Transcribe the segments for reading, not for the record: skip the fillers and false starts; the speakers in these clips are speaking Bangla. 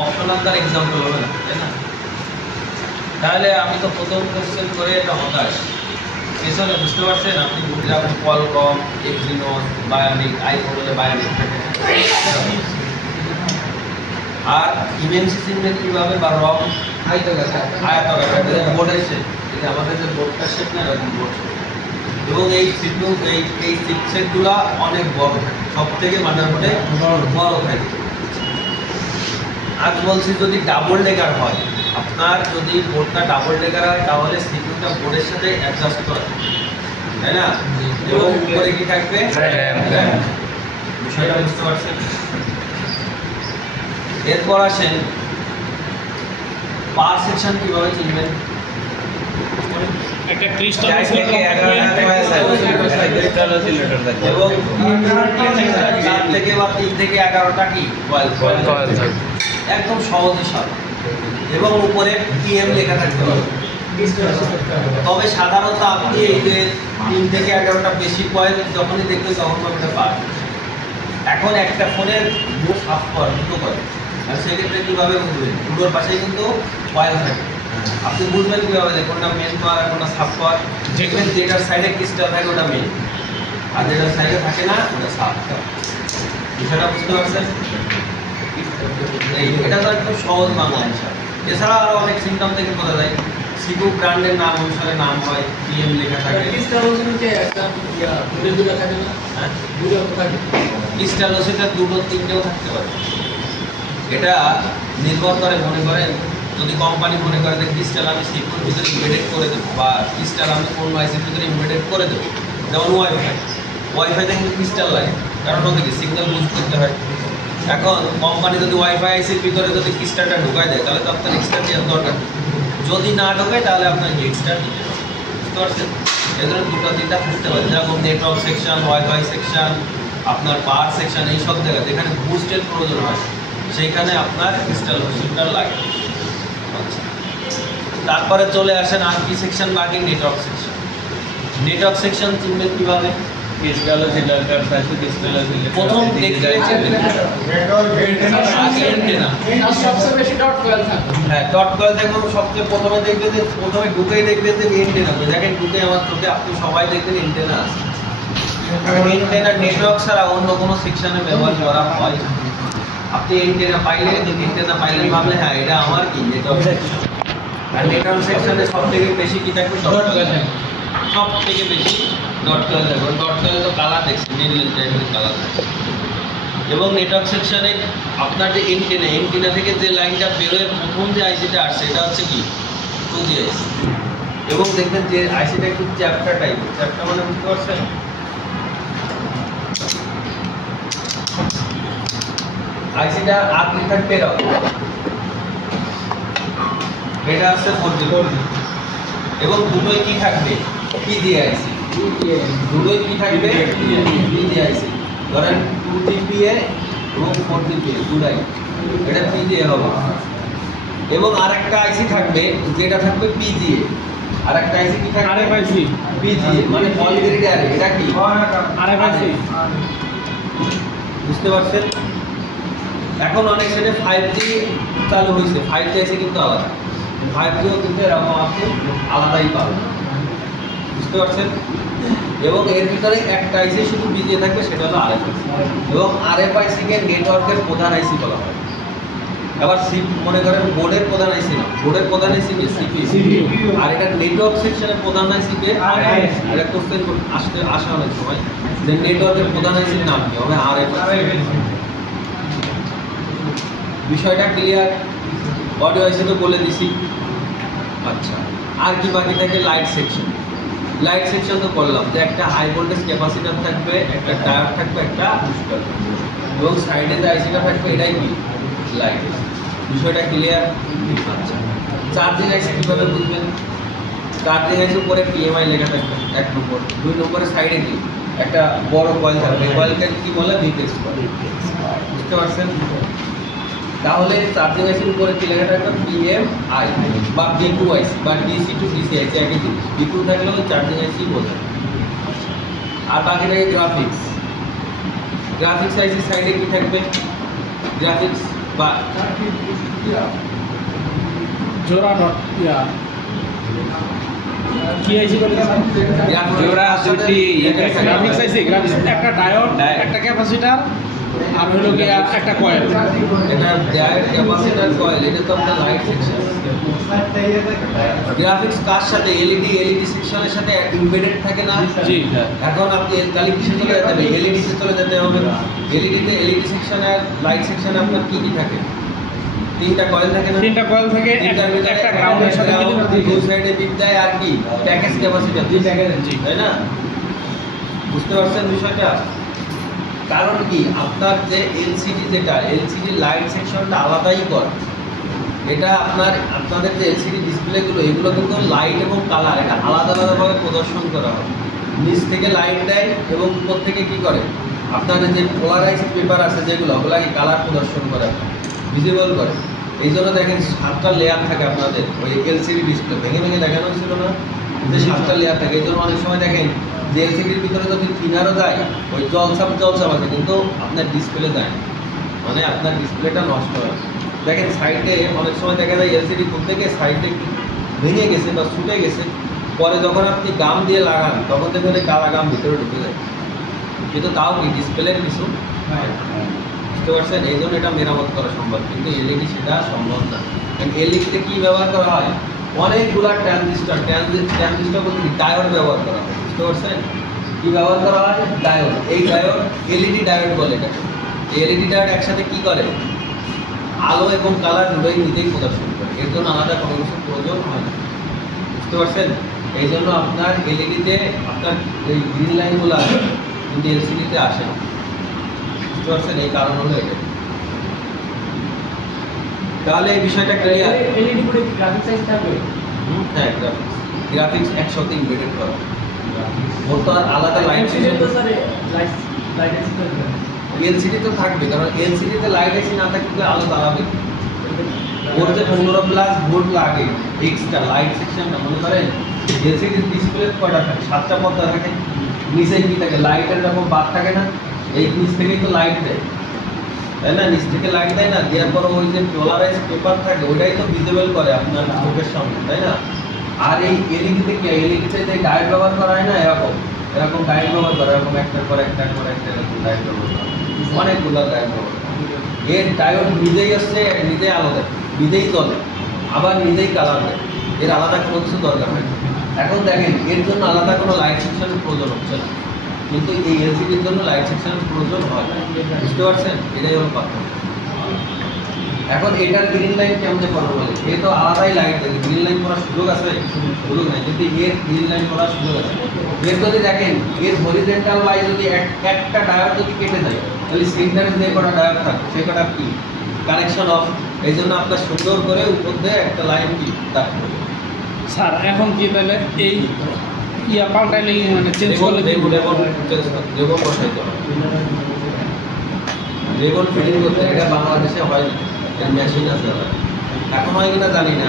অপশনাল তার এক্সাম্পল হবে না, তাই না? তাহলে আমি তো প্রথম কোশ্চেন করে এটা হতাশ পেছনে, বুঝতে পারছেন? আপনি যেমন কোয়ালকম, এক্সিনোস, বায়োনিক, আইফোন হলে বায়োনিক থাকে, আর ইমেন্সি সিগন্যাল কীভাবে বা রং আয়তাকার বোর্ড এসে এটা আমাদের যে বোর্ডটা শেপ না এরকম বোর্ড, এবং এই চিপসেটগুলো অনেক বড় থাকে, সব থেকে মাদারবোর্ডে বড় থাকে। আজ বলছি যদি ডাবল ডেকার হয়, আপনার যদি বোর্ডটা ডাবল ডেকার হয় তাহলে সিপিইউটা বোর্ডের সাথে অ্যাডজাস্ট করা, তাই না? এবং উপরে কি থাকবে? বিষয়টা বুঝতে পারছেন? এরপর আসেন পার সেকশন কিভাবে চিনবেন? একটা ক্রিস্টাল এবং 4 থেকে বা 3 থেকে 11টা কি কয়েল থাকবে, একদম সহজ হিসাব। এবং উপরে পিএম লেখা থাকতে হবে। তবে সাধারণত আপনি এই যে 3 থেকে 11টা বেশি কয়েল যখনই দেখবেন তখন এটা পাবেন। এখন একটা ফোনের সাফ কর দুটো কয়েল, আর সেক্ষেত্রে কীভাবে বুঝবেন? দুটোর পাশেই কিন্তু কয়েল থাকে, আপনি বুঝবেন কীভাবে? কোনটা মেন কয়েল আর কোনটা সাফ কয়েল। দেখবেন যেটার সাইডে ক্রিস্টাল থাকে ওটা মেন, আর যেটার সাইডে থাকে না ওটা সাফ। বিষয়টা বুঝতে পারছেন? এটা তো একটু সহজ বাংলা হিসাব। এছাড়া আরও অনেক সিমটম থেকে বোঝা যায়। সিকু ব্র্যান্ডের নাম অনুসারে নাম হয়, পিএম লেখা থাকে। ক্রিস্টাল ওসিটা দুটো তিনটেও থাকতে পারে। এটা নির্ভর করে, মনে করেন যদি কোম্পানি মনে করে যে ক্রিস্টাল আমি সিকুর ভিতরে ইমবেডেড করে দেবো, বা ক্রিস্টাল আমি কোন আইসির ভিতরে ইমবেডেড করে দেবো, যেমন ওয়াইফাইতে কিন্তু ক্রিস্টাল লাগে, কারণ ওদিকে সিগন্যাল বুস্ট করতে হয়। এখন কোম্পানি যদি ওয়াইফাই আইসির ভিতরে যদি ক্রিস্টালটা ঢুকায় দেয় তাহলে তো আপনার এক্সট্রা দেওয়ার দরকার। যদি না ঢোকায় তাহলে আপনার এক্সট্রা দিতে হবে, বুঝতে পারছেন? এই ধরনের দুটো তিনটা থাকতে পারে, যেরকম নেটওয়ার্ক সেকশন, ওয়াইফাই সেকশন, আপনার পাওয়ার সেকশন, এই সব জায়গায় যেখানে বুস্টের প্রয়োজন হয় সেইখানে আপনার ক্রিস্টাল হোস্টার লাগে। আচ্ছা, তারপরে চলে আসেন আর কি সেকশন বাকি? Network section. নেটওয়ার্ক সেকশন চিনবেন কীভাবে? প্রথম দেখলে ডট কয়েল দেখুন, সবচেয়ে প্রথমে দেখবে যে প্রথমে ঢুকেই দেখবে যে এন্টেনা, দেখেন ঢুকে আমার চোখে আপনি সবাই দেখবেন এন্টেনা আছে। এন্টেনা নেটওয়ার্ক ছাড়া অন্য কোনো সেকশনে ব্যবহার করা হয়। আপনি এন্টেনা পাইলে ভাবলে হ্যাঁ এটা আমার কি নেটওয়ার্ক সেকশন। আর নেটওয়ার্ক সেকশনে সব থেকে বেশি কি থাকবে? ডট কয়েল থাকবে, সব থেকে বেশি ডট কয়েল থাকবে। ডট কয়েল তো কালার দেখছি, নীল টাইপের কালার থাকে। এবং নেটওয়ার্ক সেকশনে আপনার যে এন্টেনা থেকে যে লাইনটা বেরোয় প্রথম যে আইসিটা আসছে এটা হচ্ছে কি 2G আইসি। এবং দেখবেন যে আইসিটা একটু চ্যাপ্টার টাইপের, চ্যাপ্টার মানে বুঝতে পারছেন? আইসিটা আপনি থাকবে এটা আছে 4G, এবং দুটোই কি থাকবে? PG আইসি। দুটোই কি থাকবে? PG আইসি। ধরেন 2GPA এবং 4GPA দুটাই, এটা PGA হবে। এবং আরেকটা আইসি থাকবে যেটা থাকবে PGA, আরেকটা আইসি কি থাকবে? RFIC। PGA মানে অল গ্রিড অ্যারে, এটা কি? RFIC। বুঝতে পারছেন? এখন অনেক সেটে 5G চালু হয়েছে, 5G আইসি কিন্তু আলাদা, 5Gও কিন্তু এরকম আপনি আলাদাই পাবেন, বুঝতে পারছেন? এবং এর ভিতরে একটা আইসি শুধু বিজিয়ে থাকবে, সেটা হলো RFIC। এবং RFIC কে নেটওয়ার্কের প্রধান আইসি বলা হয়। আবার মনে করেন বোর্ডের প্রধান আইসি না, বোর্ডের প্রধান আইসি কে? CPU। আর এটা নেটওয়ার্ক সেকশনের প্রধান আইসি কে? এটা কোশ্চেন আসে অনেক সময় যে নেটওয়ার্কের প্রধান আইসির নাম কি হবে? RFIC। বিষয়টা ক্লিয়ার? অডিও আইসি তো বলে দিছি। আচ্ছা, আর কি বাকি থাকে? Light section. লাইট সেকশন তো বললাম যে একটা হাই ভোল্টেজ ক্যাপাসিটর থাকবে, একটা ডায়োড থাকবে, একটা বুস্টার থাকবে, এবং সাইডে যে আইসিটা থাকবে এটাই কি? লাইট। বিষয়টা ক্লিয়ার? আচ্ছা, চার্জিং আইসি কীভাবে বুঝবেন? চার্জিং আইসির উপরে PMI লেখা থাকবে 1 নম্বর, 2 নম্বরের সাইডে কি একটা বড় কয়েল থাকবে, কয়েলকে কি বলে? ভিটেক্স কয়েল, বুঝতে পারছেন? তাহলে চার্জিং আইসির উপরে কি লেখা থাকবে? PMI বা D2 আইসি বা DC to DC আইসি, একই জিনিস। D2 থাকলে ওই চার্জিং আইসি বোঝায়। আর বাকি থাকে গ্রাফিক্স। গ্রাফিক্স আইসির সাইডে কি থাকবে? গ্রাফিক্স বা জোড়া ডট কি আইসি বলে জোড়া দুটি গ্রাফিক্স আইসি গ্রাফিক্স একটা ডায়োড একটা ক্যাপাসিটর আর হলো কি একটা কয়েল। এটা ডায়োড ক্যাপাসিটর কয়েল, এটা তো আপনার লাইট সেকশন। গ্রাফিক্স কার সাথে এলইডি সেকশনের সাথে এমবেডেড থাকে না? জি। এখন আপনি তাহলে কিসে চলে যেতে হবে? এলইডি তে চলে যেতে হবে। এলইডি সেকশনে লাইট সেকশনে আপনার কি কি থাকে? তিনটা কয়েল থাকে না? তিনটা কয়েল থাকে, একটা গ্রাউন্ডের সাথে দুই সাইডে বিট দেয় আর কি প্যাকেজ ক্যাপাসিটর দুই প্যাকেজ, তাই না? বুঝতে পারছেন বিষয়টা? কারণ কি আপনার যে এলসিডি যেটা এলসিডি লাইট সেকশনটা আলাদাই করে। এটা আপনাদের যে এলসিডি ডিসপ্লেগুলো এগুলো কিন্তু লাইট এবং কালার এটা আলাদা আলাদাভাবে প্রদর্শন করা হয়। নিচ থেকে লাইট দেয় এবং উপর থেকে কি করে আপনাদের যে পোলারাইজড পেপার আছে যেগুলো ওগুলাকে কালার প্রদর্শন করে, ভিজিবল করে। এই জন্য দেখেন 7টা লেয়ার থাকে আপনাদের ওই এলসিডি ডিসপ্লে, ভেঙে ভেঙে দেখানো হয়েছিল না যে 7টা লেয়ার থাকে। এই জন্য অনেক সময় দেখেন যে এলসিডির ভিতরে যদি থিনারও যায় ওই জলছাপ আছে কিন্তু আপনার ডিসপ্লে যায় না, মানে আপনার ডিসপ্লেটা নষ্ট হয়। দেখেন সাইডে অনেক সময় দেখা যায় এলসিডি খুলতে গিয়ে সাইডে ভেঙে গেছে বা ছুটে গেছে, পরে যখন আপনি গাম দিয়ে লাগান তখন দেখবেন কালা গাম ভিতরে ঢুকে যায়, কিন্তু তাও কি ডিসপ্লের কিছু বুঝতে পারছেন? এই জন্য এটা মেরামত করা সম্ভব, কিন্তু এলইডি সেটা সম্ভব না। কারণ এলইডিতে কী ব্যবহার করা হয়? অনেকগুলা ট্রানজিস্টর বলতে কি ডায়োড ব্যবহার করা হয়, বুঝতে পারছেন? কী ব্যবহার করা হয়? ডায়োড। এই ডায়োড এলইডি ডায়োড বলে এটাকে। এলইডি ডায়োড একসাথে কী করে? আলো এবং কালার দুটোই নিজেই প্রদর্শন করে, এর জন্য আলাদা কোনো কিছু প্রয়োজন হয় না, বুঝতে পারছেন? এই জন্য আপনার এলইডিতে আপনার এই গ্রিন লাইনগুলো আসে কিন্তু এলসিডিতে আসে না, বুঝতে পারছেন? এই কারণ হলো এটা। তাহলে এই বিষয়টা ক্লিয়ার? এলইডি করে গ্রাফিক্স সাইজ থাকবে। হ্যাঁ, গ্রাফিক্স একসাথে ইমবেডেড করা। ওর তো আর আলাদা লাইট এলসিডি তো থাকবে, কারণ এলসিডিতে লাইট এসি না থাকলে আলো জ্বালাবে। ওর যে 15+ ভোল্ট লাগে এক্সট্রা লাইট সেকশনটা, মনে করেন এলসিডির ডিসপ্লে কয়টা থাকে? 7টা পর্দা থাকে, নিচে কি থাকে? লাইটের এরকম বার থাকে না? এই নিচ থেকেই তো লাইট দেয়, তাই না? নিচ থেকে লাইট দেয় না, দেওয়ার পর ওই যে পোলারাইজ পেপার থাকে ওইটাই তো ভিজিবল করে আপনার চোখের সামনে, তাই না? আর এই এলইডিতে কি? এলইডিতে যে ডায়োড ব্যবহার করা হয় না, এরকম ডায়োড ব্যবহার করে, এরকম একটার পর একটা এরকম ডায়োড ব্যবহার করা, অনেকগুলো ডায়োড ব্যবহার করা। এর ডায়োড নিজেই আসছে, নিজেই আলো দেয়, নিজেই জ্বলে, আবার নিজেই কালার দেয়, এর আলাদা কোনো কিছু দরকার হয় না। এখন দেখেন এর জন্য আলাদা কোনো লাইট সেকশনের প্রয়োজন হচ্ছে না, কিন্তু এই এলসিডির জন্য লাইট সেকশনের প্রয়োজন হয়, বুঝতে পারছেন? এটাই হলো পার্থক্য। এখন এটার গ্রিন লাইন কেমন করা বলে? এ তো আলাদাই লাইট দেয়, গ্রিন লাইন করার সুযোগ আছে? সুযোগ নেই, কিন্তু এর গ্রিন লাইন করার সুযোগ আছে। এর যদি দেখেন এর হরিজেন্টাল ওয়াইজ যদি একটা ডায়োড যদি কেটে যায় তাহলে সেন্টারে যে কটা ডায়োড থাকে সে কটা কি কানেকশন অফ। এই জন্য আপনার সুন্দর করে উপর দিয়ে একটা লাইন কি থাকবে। স্যার এখন কি তাহলে এই পাল্টাইলে মানে চেঞ্জ করলে লেবল বসাইতে হবে, লেবল ফিটিং করতে। এটা বাংলাদেশে হয় না, এর মেশিন আছে, এখন হয় কিনা জানি না,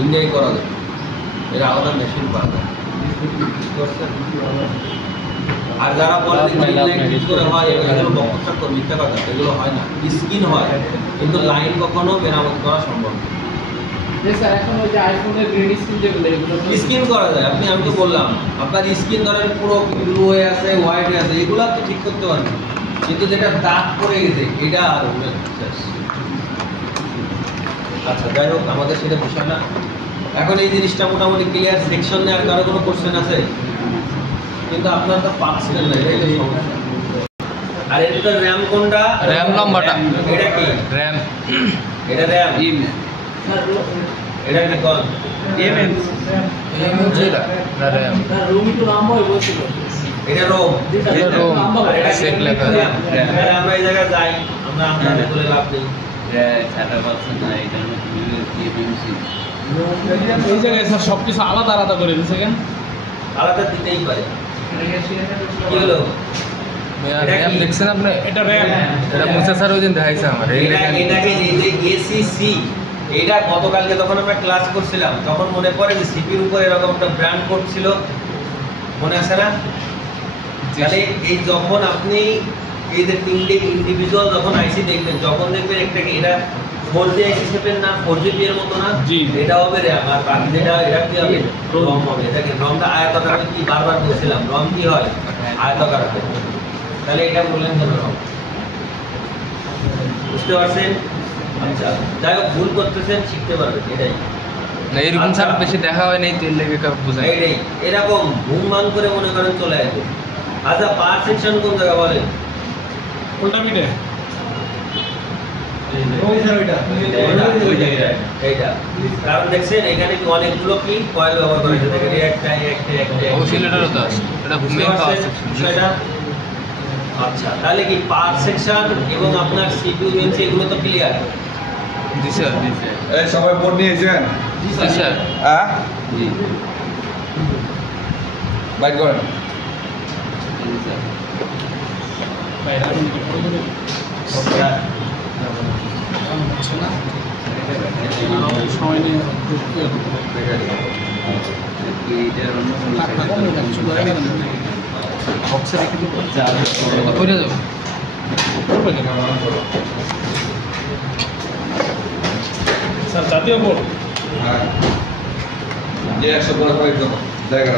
ইন্ডিয়ায় করা যায়, এর আলাদা মেশিন পাওয়া যায়। আর যারা বলে করে হয় এগুলো বক্তব্য মিথ্যা কথা, এগুলো হয় না, স্কিন হয় কিন্তু লাইন কখনো মেরামত করা সম্ভব না। স্কিন করা যায়, আমি তো বললাম আপনার স্কিন ধরেন পুরো ব্লু হয়ে আছে, হোয়াইট হয়ে আছে, এগুলো আপনি ঠিক করতে পারবেন, কিন্তু যেটা দাগ পড়ে গেছে এটা আর হবে না। আচ্ছা যাই হোক, আমাদের সেটা বিষয় না। এখন এই জিনিসটা মোটামুটি ক্লিয়ার। সেকশন নিয়ে আর কারো কোনো কোশ্চেন আছে? কিন্তু আপনার তো পাচ্ছিলেন না, এটাই তো সমস্যা। আর এটা তো র্যাম কোনটা? র্যাম নাম্বারটা এটা কি র্যাম? এটা র্যাম। এটা কি কোন? এমএস যেটা না র্যাম, এটা রোম। এটা রোম, সেট লেখা র্যাম। আমরা এই জায়গায় যাই, আমরা আন্দাজে বলে লাভ নেই। এই জায়গায় স্যার সব কিছু আলাদা আলাদা করে দিচ্ছে কেন? আলাদা দিতেই পারে। কি হলো? র্যাম দেখছেন আপনি? এটা র্যাম, এটা মুসা স্যার ওই দিন দেখাইছে আমার। এটাকে যে এসিসি, এটা গতকালকে যখন আমরা ক্লাস করছিলাম তখন মনে পড়ে যে সিপির উপর এরকম একটা ব্র্যান্ড কোড ছিল, মনে আছে না? তাহলে এই যখন আপনি এই যে তিনটে ইন্ডিভিজুয়াল যখন আইসি দেখবেন, যখন দেখবেন একটাকে এটা 4G আইসি শেপের না 4GB এর মতো না, জি। এটা হবে RAM আর বাকি যেটা এটা কি হবে ROM হবে। এটাকে ROMটা আয়তাকার হবে, কি বারবার বলছিলাম ROM কি হয় আয়তাকার হবে। তাহলে এটা বললেন কেন ROM? বুঝতে পারছেন? আচ্ছা যাই হোক, ভুল করতেছেন, শিখতে পারবেন এটাই। না এরকম স্যার বেশি দেখা হয় নাই, তেল লেগে বোঝায়। এইটাই এরকম ঘুম ভাঙ করে মনে করেন চলে আসবে। আচ্ছা পার সেকশন কোন জায়গা বলেন? কোনটা মিটে? এইটা কারণ দেখছেন এখানে কি অনেকগুলো কি কয়েল ব্যবহার করা হয়েছে, দেখেন একটা অসিলেটরও তো আছে, এটা বুঝতে মেইন পাওয়ার পারছেন সেকশন। বিষয়টা? আচ্ছা তাহলে কি পার সেকশন এবং আপনার সিপিইউ মেমসি এগুলো তো ক্লিয়ার? জি স্যার। এই সবাই বোর্ড নিয়েছেন? জি স্যার। হ্যাঁ, জি বাইট করেন। বাইরে আমি কি করব? হচ্ছে না সময় নিয়ে বক্সে রেখে দিব, করে দেবো। স্যার জাতীয় বোর্ড হ্যাঁ, যে 100 করে করে একদম জায়গা